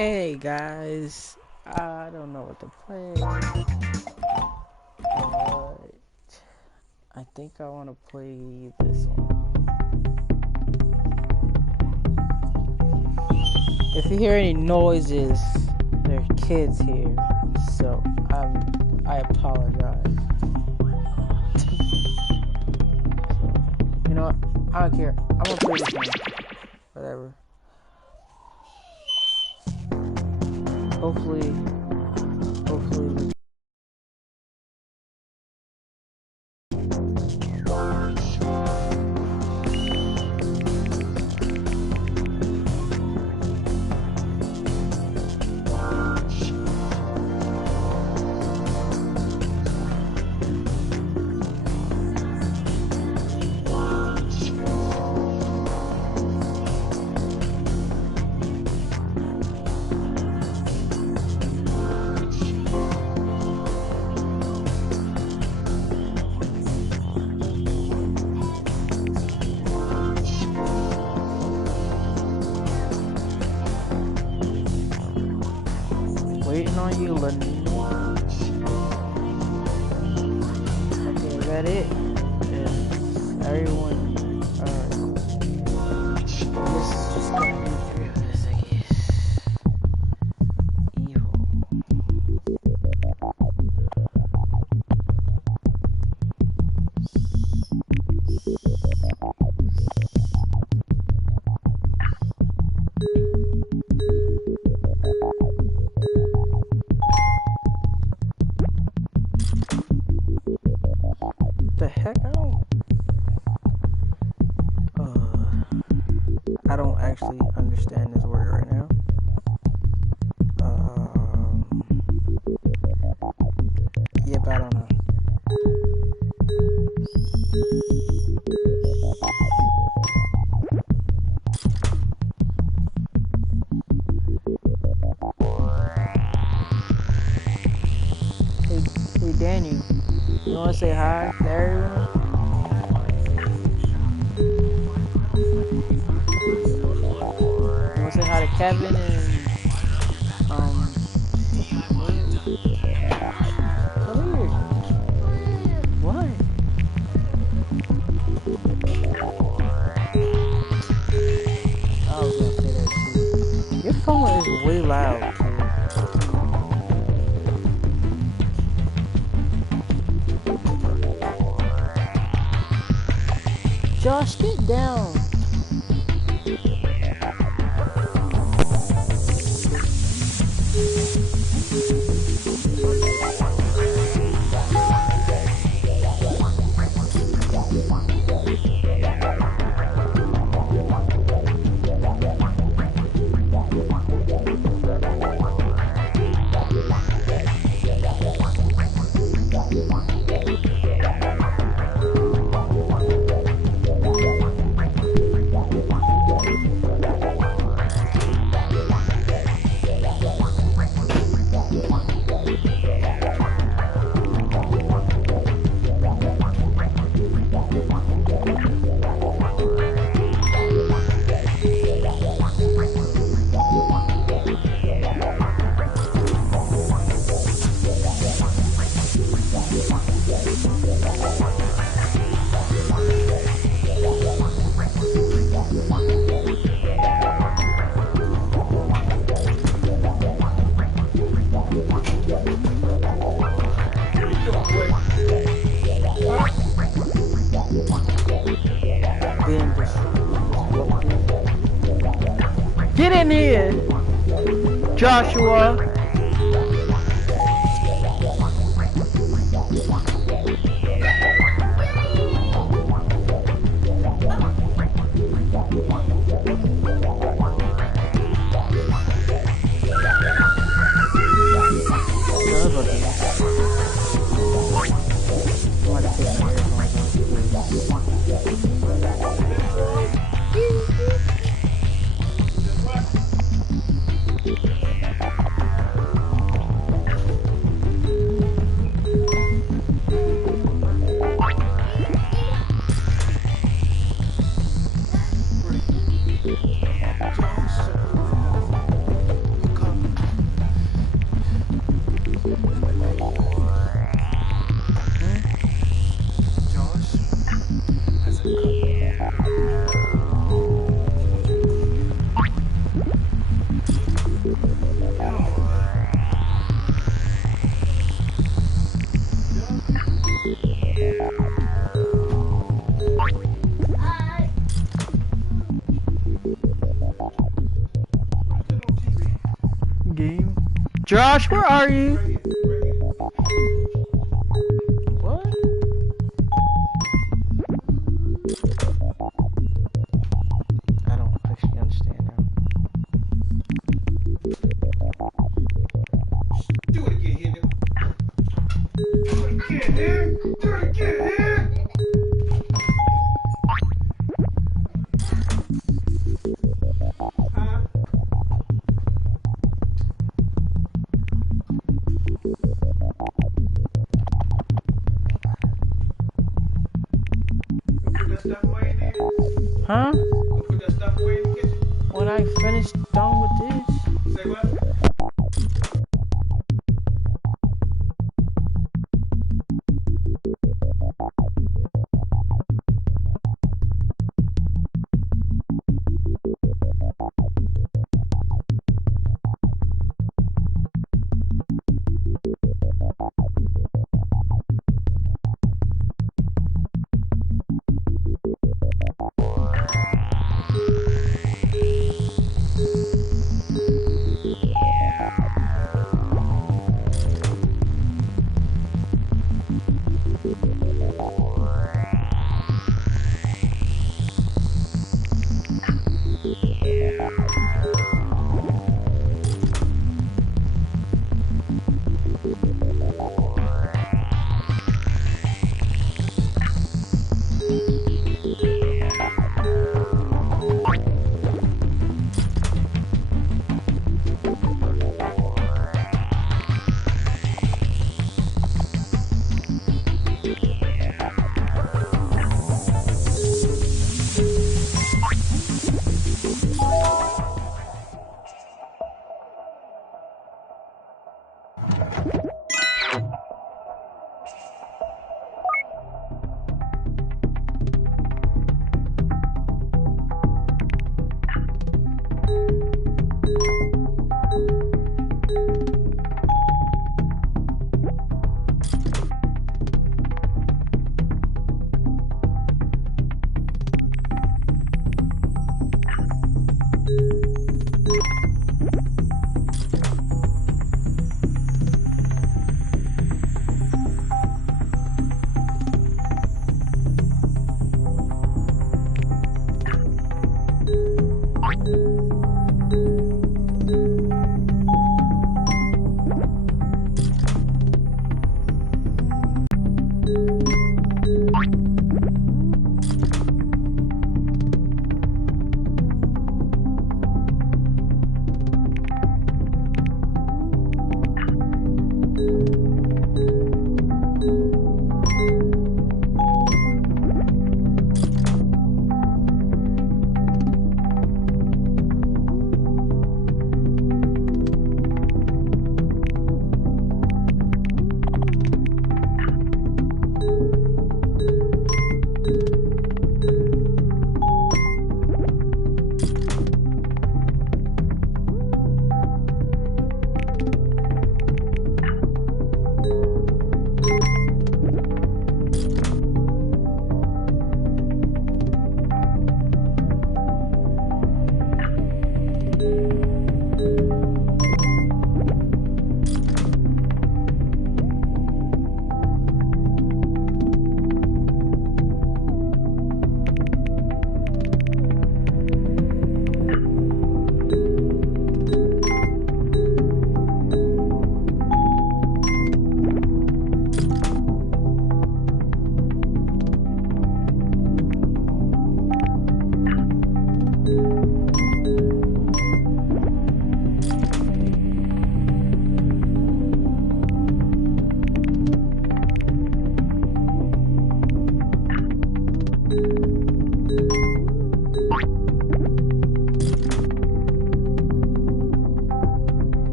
Hey guys, I don't know what to play, but I think I want to play this one. If you hear any noises, there are kids here, so I apologize. You know what? I don't care. I'm gonna play this one. Whatever. Hopefully. Waiting on you, Lovee. Okay, is that it? Is everyone this is just gonna be through this, I guess. Evil. The heck? I don't actually understand this word right now. Yeah, but I don't know. Hey Daniel, you wanna say hi to everyone? Say hi to Kevin and come here. What? I was gonna say that too. Your phone is way loud. Josh, get down. Get in here, Joshua. Josh, where are you? What? I don't actually understand now. Do it again, nigga. Do it again, man. Do it again, man. Huh? You put that stuff away in there? Huh? You put that stuff away in the kitchen? When I finish done with this. Say what?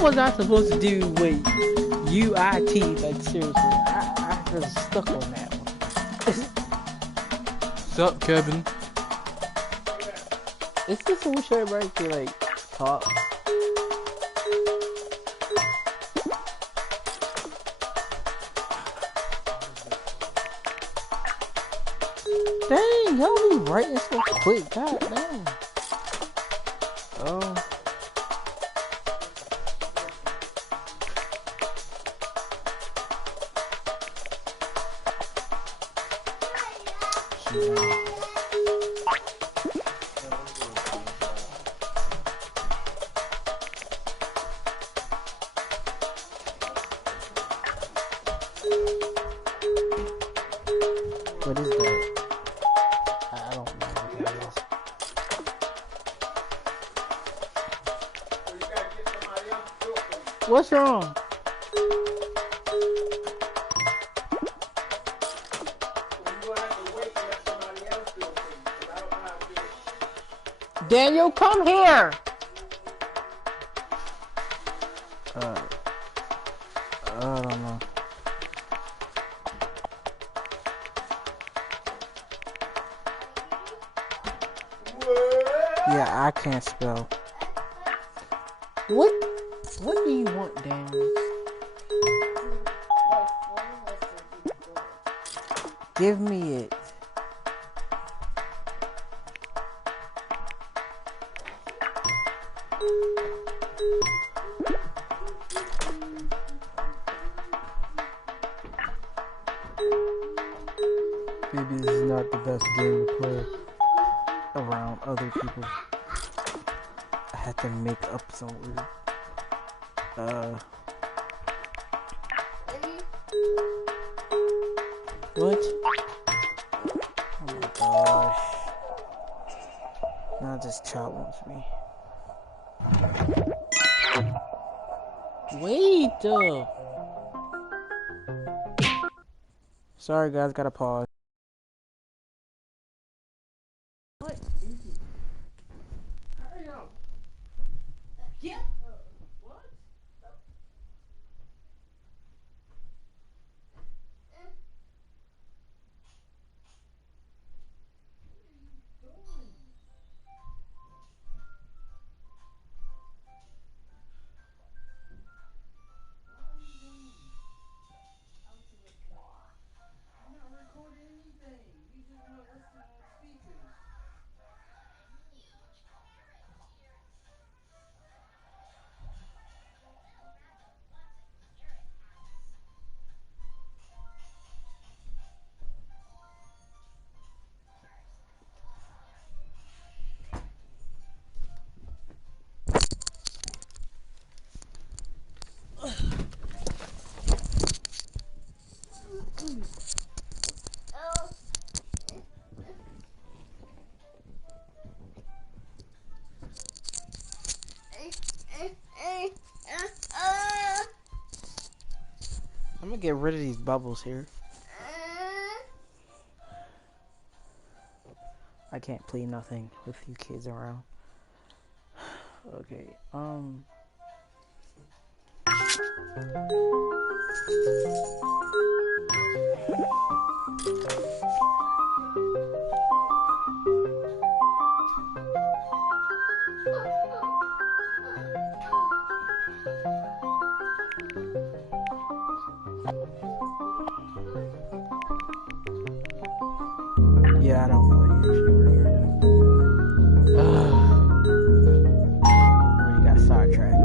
What was I supposed to do with UIT? Like seriously, I was stuck on that one. What's up, Kevin? Is this some shit where I can like talk? Dang, y'all be writing so quick. God damn. Oh. What is that? I don't know what that is. What's wrong? Daniel, come here! I don't know. Yeah, I can't spell. What do you want, Daniel? Give me it. Maybe this is not the best game to play around other people. I had to make up some word. What? Oh my gosh. Now this child wants me. Wait! Sorry guys, gotta pause. What? Hurry up! Yeah. What? I'm gonna get rid of these bubbles here. I can't play nothing with you kids around. Okay, yeah, I don't know what you should really got sidetracked.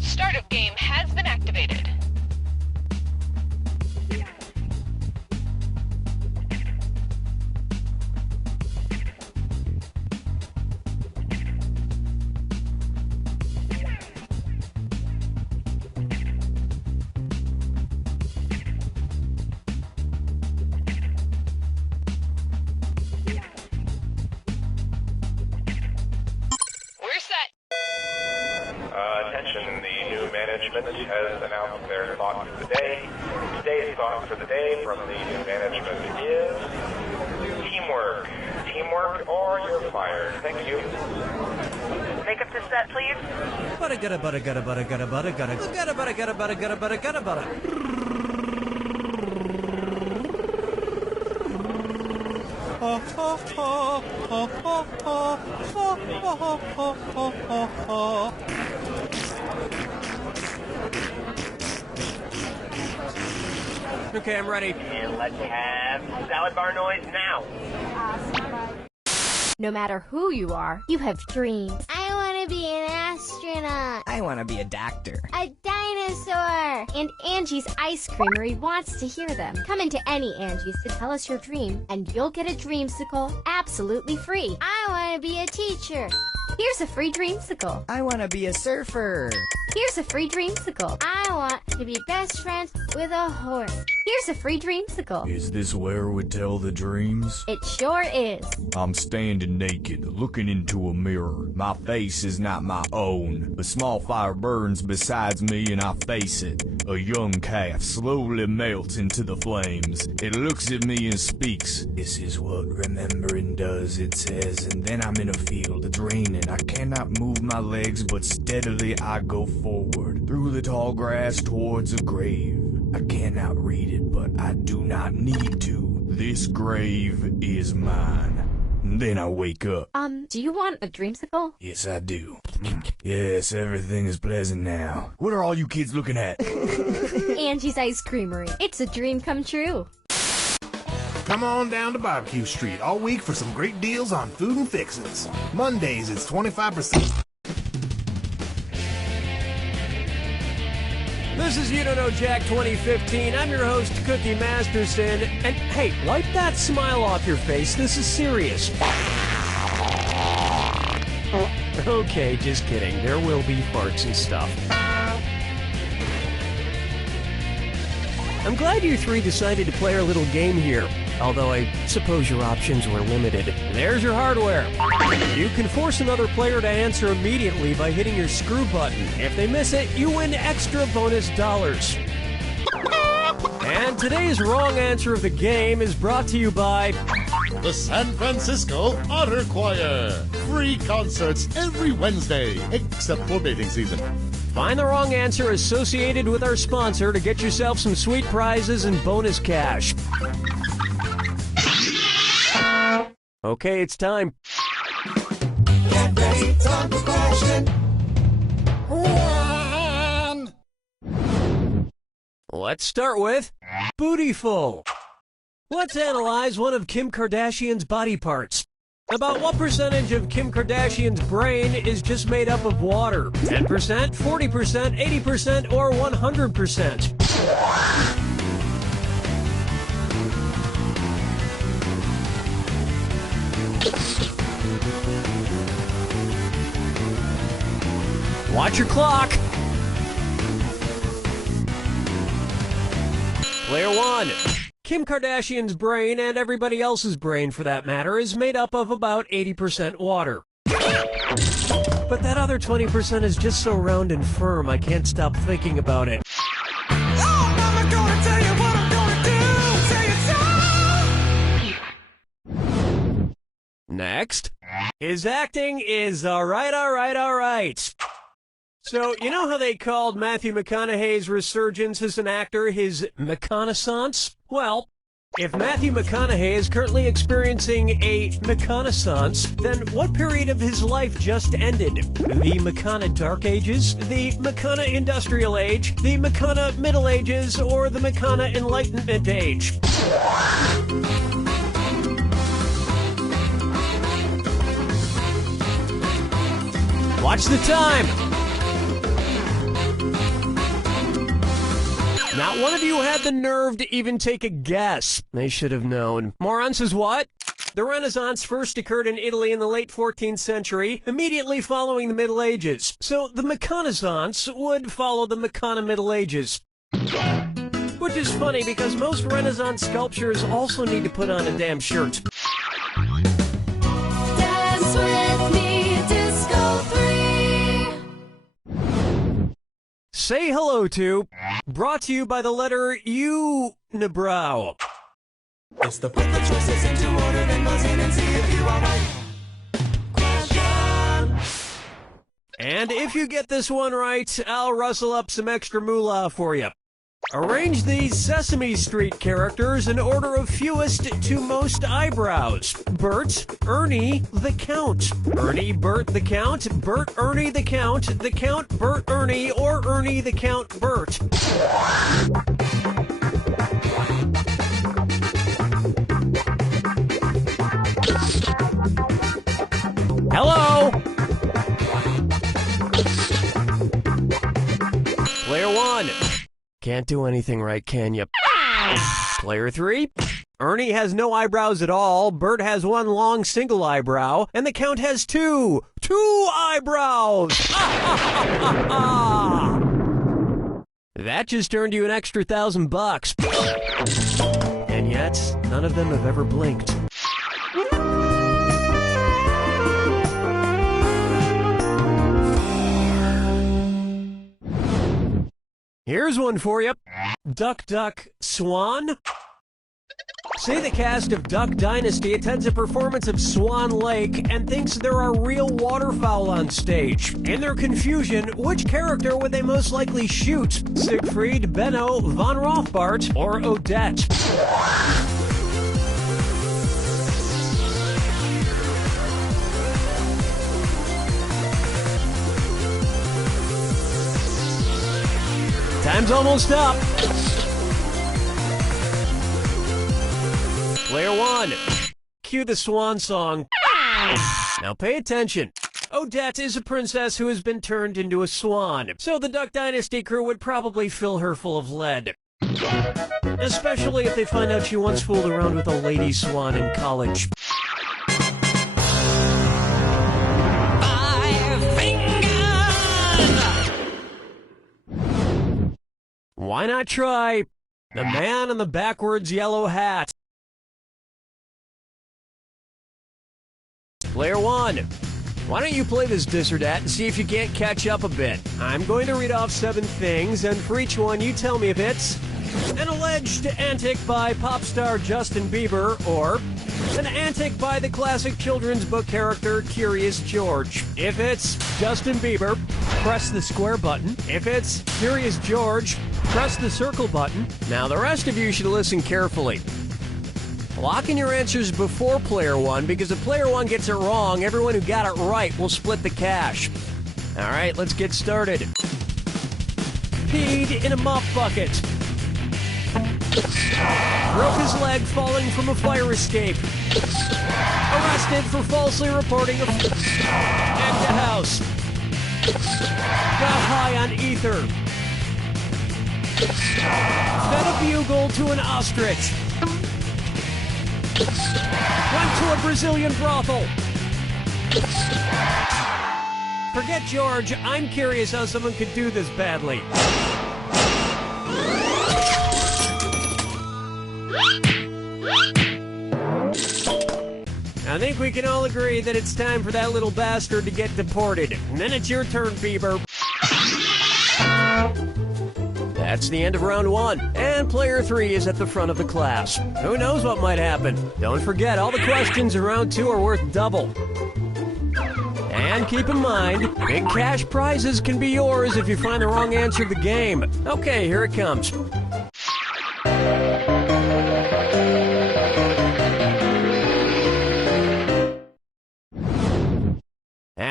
Startup game has been activated. We're set. Attention, the new management has announced their thoughts for the day. Today's thought for the day from the new management is teamwork. Teamwork or you're fired. Thank you. Make up the set, please. Butta gutta butta gutta butta gutta butta gutta gutta butta gutta butta gutta butta gutta butta. Okay, I'm ready. And let's have salad bar noise now. No matter who you are, you have dreams. I want to be an astronaut. I want to be a doctor. A dinosaur. And Angie's Ice Creamery wants to hear them. Come into any Angie's to tell us your dream, and you'll get a dreamsicle absolutely free. I want to be a teacher. Here's a free dreamsicle. I want to be a surfer. Here's a free dreamsicle. I want to be best friends with a horse. Here's a free dreamsicle. Is this where we tell the dreams? It sure is. I'm standing naked, looking into a mirror. My face is not my own. A small fire burns besides me and I face it. A young calf slowly melts into the flames. It looks at me and speaks. This is what remembering does, it says. And then I'm in a field, it's raining. I cannot move my legs, but steadily I go forward. Through the tall grass towards a grave. I cannot read it, but I do not need to. This grave is mine. Then I wake up. Do you want a dreamsicle? Yes, I do. Yes, everything is pleasant now. What are all you kids looking at? Angie's Ice Creamery. It's a dream come true. Come on down to Barbecue Street all week for some great deals on food and fixins'. Mondays, it's 25%. This is You Don't Know Jack 2015. I'm your host, Cookie Masterson. And hey, wipe that smile off your face. This is serious. Okay, just kidding. There will be farts and stuff. I'm glad you three decided to play our little game here. Although I suppose your options were limited. There's your hardware. You can force another player to answer immediately by hitting your screw button. If they miss it, you win extra bonus dollars. And today's wrong answer of the game is brought to you by the San Francisco Otter Choir. Free concerts every Wednesday, except for mating season. Find the wrong answer associated with our sponsor to get yourself some sweet prizes and bonus cash. Okay, it's time. Get ready, time for question one. Let's start with Bootyful. Let's analyze one of Kim Kardashian's body parts. About what percentage of Kim Kardashian's brain is just made up of water? 10%, 40%, 80%, or 100%? Watch your clock. Player one. Kim Kardashian's brain, and everybody else's brain for that matter, is made up of about 80% water. But that other 20% is just so round and firm, I can't stop thinking about it. Oh, Mama, gonna tell you what I'm gonna do. Say it's on. Next. His acting is alright. So, you know how they called Matthew McConaughey's resurgence as an actor his McConaissance? Well, If Matthew McConaughey is currently experiencing a reconnaissance, then what period of his life just ended? The McCona Dark Ages, the McCona Industrial Age, the McCona Middle Ages, or the McCona Enlightenment Age? Watch the time! Not one of you had the nerve to even take a guess. They should have known. Moron says what? The Renaissance first occurred in Italy in the late 14th century, immediately following the Middle Ages. So the McConaissance would follow the McCona Middle Ages. Which is funny because most Renaissance sculptures also need to put on a damn shirt. Dance with me, Disco 3. Say hello to, brought to you by the letter U, Nabrow. It's the put the choices into order, then buzz in and see if you are right. Question. And if you get this one right, I'll rustle up some extra moolah for you. Arrange these Sesame Street characters in order of fewest to most eyebrows. Bert, Ernie, the Count. Ernie, Bert, the Count. Bert, Ernie, the Count. The Count, Bert, Ernie, or Ernie, the Count, Bert. Hello? Player 1. Can't do anything right, can you? Player 3. Ernie has no eyebrows at all, Bert has one long single eyebrow, and the Count has two eyebrows! That just earned you an extra $1,000. And yet, none of them have ever blinked. Here's one for you. Duck, Duck, Swan. Say the cast of Duck Dynasty attends a performance of Swan Lake and thinks there are real waterfowl on stage. In their confusion, which character would they most likely shoot? Siegfried, Benno, Von Rothbart, or Odette? Time's almost up. Player 1. Cue the swan song. Now pay attention. Odette is a princess who has been turned into a swan, so the Duck Dynasty crew would probably fill her full of lead. Especially if they find out she once fooled around with a lady swan in college. Why not try the man in the backwards yellow hat? Player 1, why don't you play this or that and see if you can't catch up a bit? I'm going to read off 7 things, and for each one you tell me if it's an alleged antic by pop star Justin Bieber or an antic by the classic children's book character Curious George. If it's Justin Bieber, press the square button. If it's Curious George, press the circle button. Now the rest of you should listen carefully. Lock in your answers before player 1, because if player 1 gets it wrong, everyone who got it right will split the cash. All right, let's get started. Peed in a mop bucket. Broke his leg falling from a fire escape. Arrested for falsely reporting a at the house. Got high on ether. Fed a bugle to an ostrich. Went to a Brazilian brothel. Forget George, I'm curious how someone could do this badly. I think we can all agree that it's time for that little bastard to get deported. And then it's your turn, Bieber. That's the end of round 1, and player 3 is at the front of the class. Who knows what might happen? Don't forget, all the questions in round 2 are worth double. And keep in mind, big cash prizes can be yours if you find the wrong answer to the game. Okay, here it comes.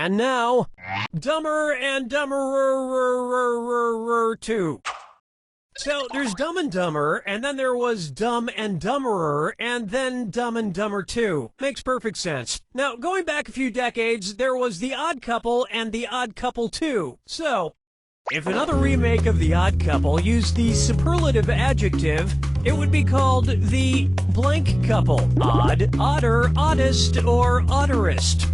And now, Dumber and Dumberer 2. So, there's Dumb and Dumber, and then there was Dumb and Dumberer, and then Dumb and Dumber 2. Makes perfect sense. Now, going back a few decades, there was The Odd Couple and The Odd Couple 2. So, if another remake of The Odd Couple used the superlative adjective, it would be called The Blank Couple. Odd, odder, oddest, or odderest.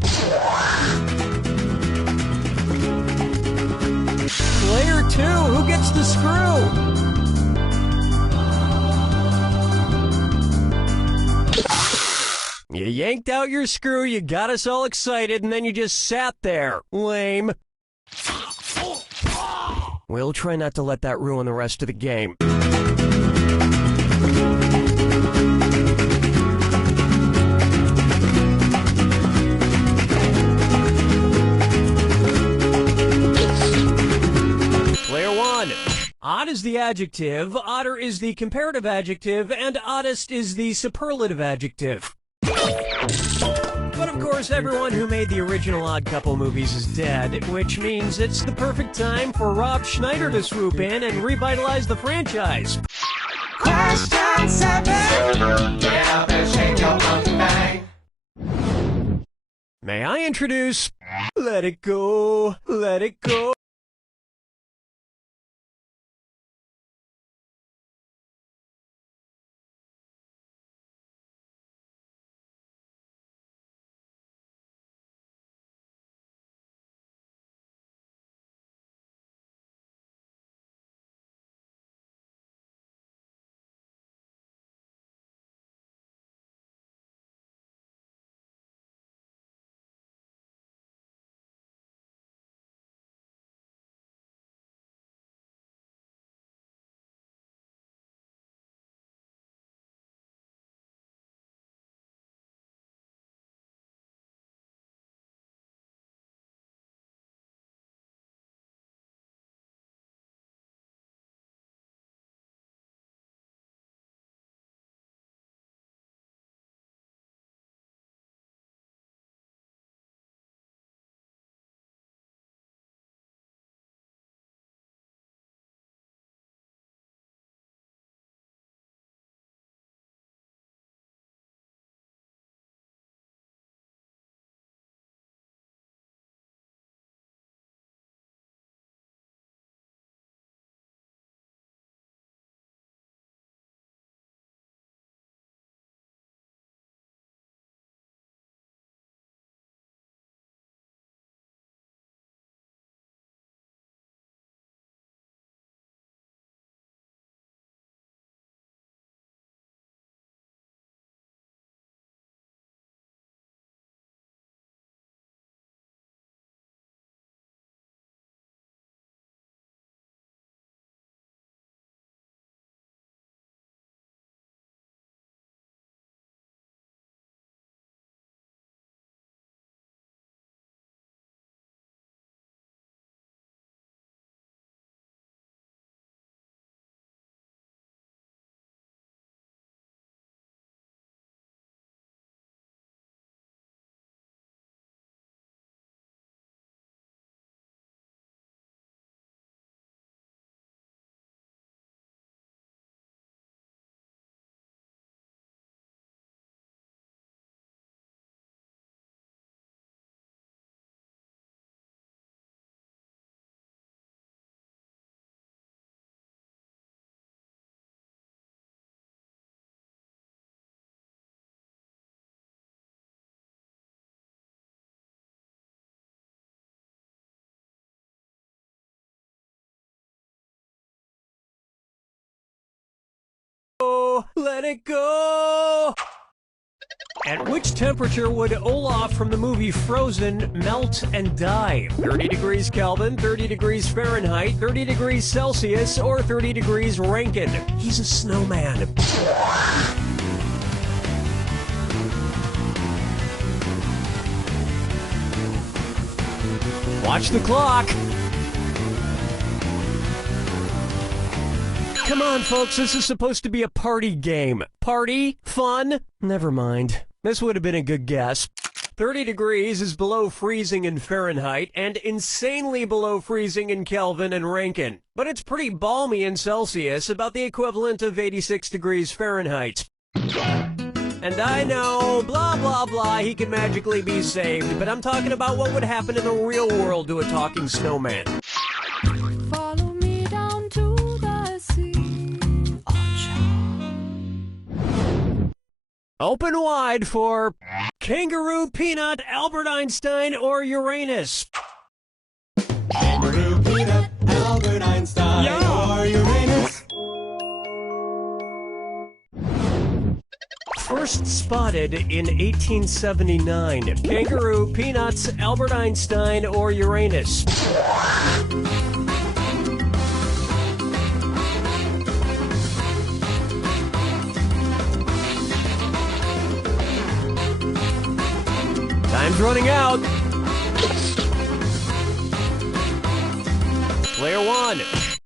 Player 2, who gets the screw? You yanked out your screw, you got us all excited, and then you just sat there. Lame. We'll try not to let that ruin the rest of the game. Player 1. Odd is the adjective, odder is the comparative adjective, and oddest is the superlative adjective. But of course, everyone who made the original Odd Couple movies is dead, which means it's the perfect time for Rob Schneider to swoop in and revitalize the franchise. Question 7. Get up and shake your monkey bang. May I introduce Let It Go, Let It Go. Let it go! At which temperature would Olaf from the movie Frozen melt and die? 30 degrees Kelvin, 30 degrees Fahrenheit, 30 degrees Celsius, or 30 degrees Rankine? He's a snowman. Watch the clock. Come on, folks, this is supposed to be a party game. Party? Fun? Never mind. This would have been a good guess. 30 degrees is below freezing in Fahrenheit and insanely below freezing in Kelvin and Rankine. But it's pretty balmy in Celsius, about the equivalent of 86 degrees Fahrenheit. And I know, blah, blah, blah, he can magically be saved, but I'm talking about what would happen in the real world to a talking snowman. Follow me down to the sea. Open wide for Kangaroo, Peanut, Albert Einstein, or Uranus. Kangaroo, Peanut, Albert Einstein, or Uranus. First spotted in 1879. Kangaroo, Peanuts, Albert Einstein, or Uranus. Time's running out. Player one.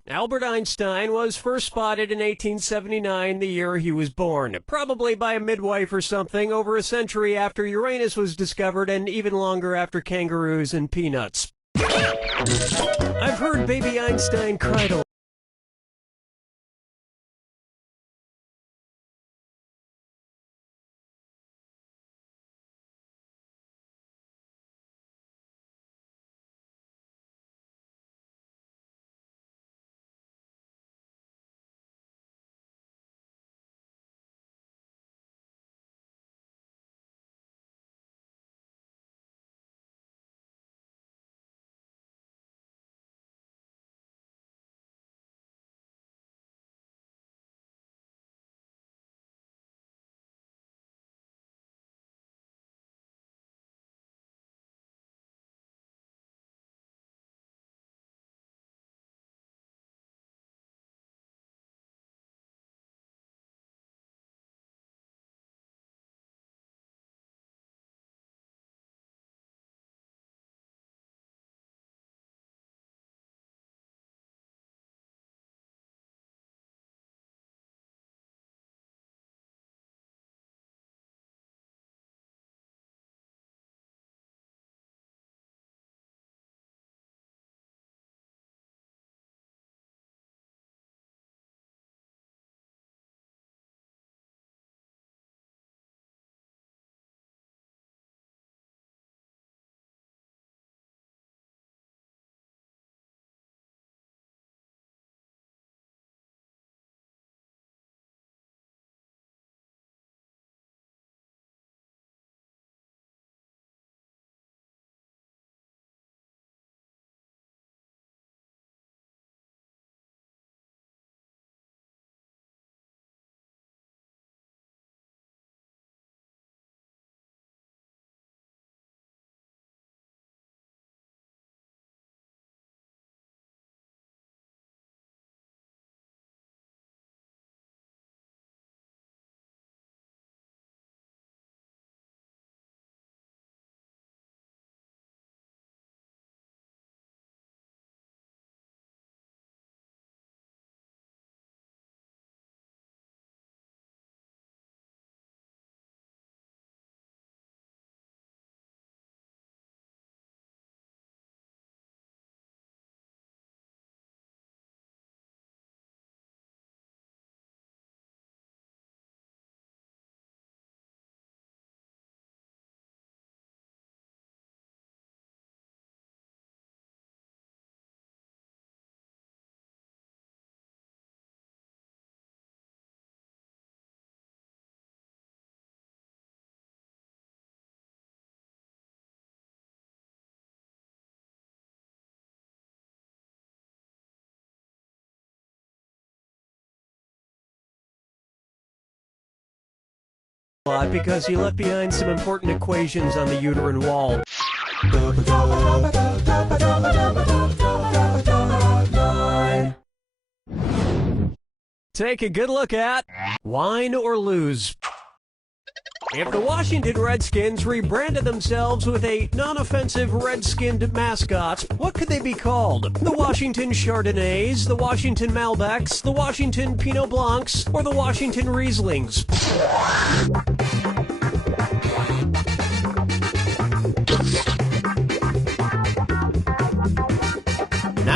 Albert Einstein was first spotted in 1879, the year he was born, probably by a midwife or something, over a century after Uranus was discovered and even longer after kangaroos and peanuts. I've heard baby Einstein cried a lot. Because he left behind some important equations on the uterine wall. Take a good look at wine or lose. If the Washington Redskins rebranded themselves with a non-offensive red-skinned mascot, what could they be called? The Washington Chardonnays, the Washington Malbecs, the Washington Pinot Blancs, or the Washington Rieslings?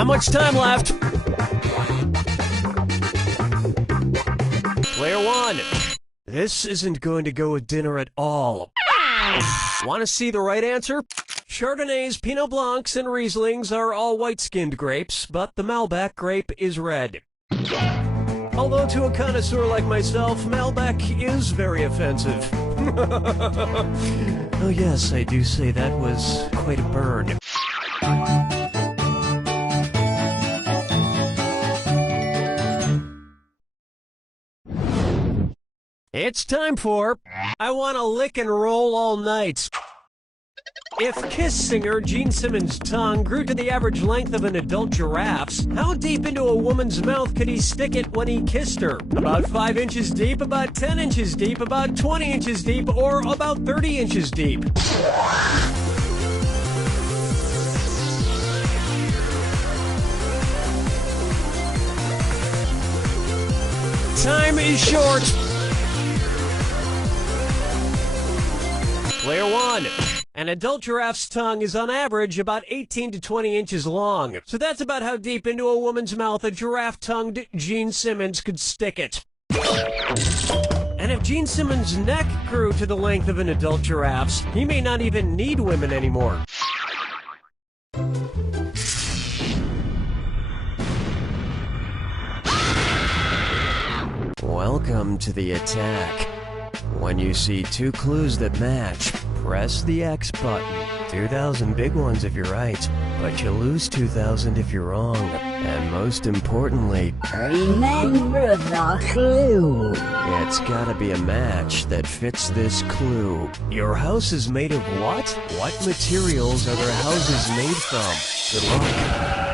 Not much time left. Player 1. This isn't going to go with dinner at all. Want to see the right answer? Chardonnays, Pinot Blancs, and Rieslings are all white-skinned grapes, but the Malbec grape is red. Although to a connoisseur like myself, Malbec is very offensive. Oh yes, I do say that was quite a burn. It's time for I Wanna Lick and Roll All Night. If Kiss singer Gene Simmons' tongue grew to the average length of an adult giraffe's, how deep into a woman's mouth could he stick it when he kissed her? About 5 inches deep, about 10 inches deep, about 20 inches deep, or about 30 inches deep? Time is short. Player 1. An adult giraffe's tongue is on average about 18 to 20 inches long. So that's about how deep into a woman's mouth a giraffe-tongued Gene Simmons could stick it. And if Gene Simmons' neck grew to the length of an adult giraffe's, he may not even need women anymore. Welcome to the attack. When you see 2 clues that match, press the X button. 2,000 big ones if you're right, but you lose 2,000 if you're wrong. And most importantly, remember the clue. It's gotta be a match that fits this clue. Your house is made of what? What materials are their houses made from? Good luck.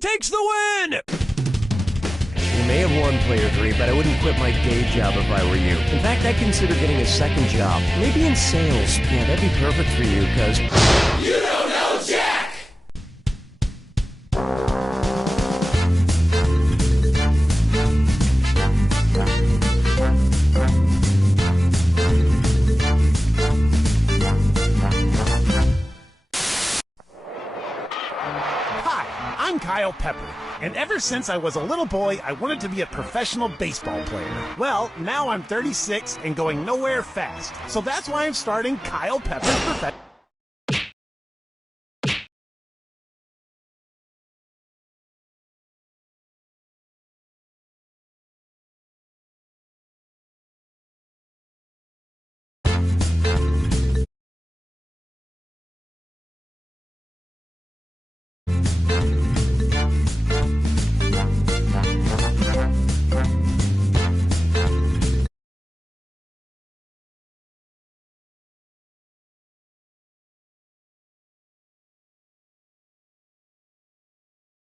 Takes the win! You may have won Player 3, but I wouldn't quit my day job if I were you. In fact, I'd consider getting a second job. Maybe in sales. Yeah, that'd be perfect for you, because you don't know Jack! I'm Kyle Pepper, and ever since I was a little boy, I wanted to be a professional baseball player. Well, now I'm 36 and going nowhere fast, so that's why I'm starting Kyle Pepper's Professional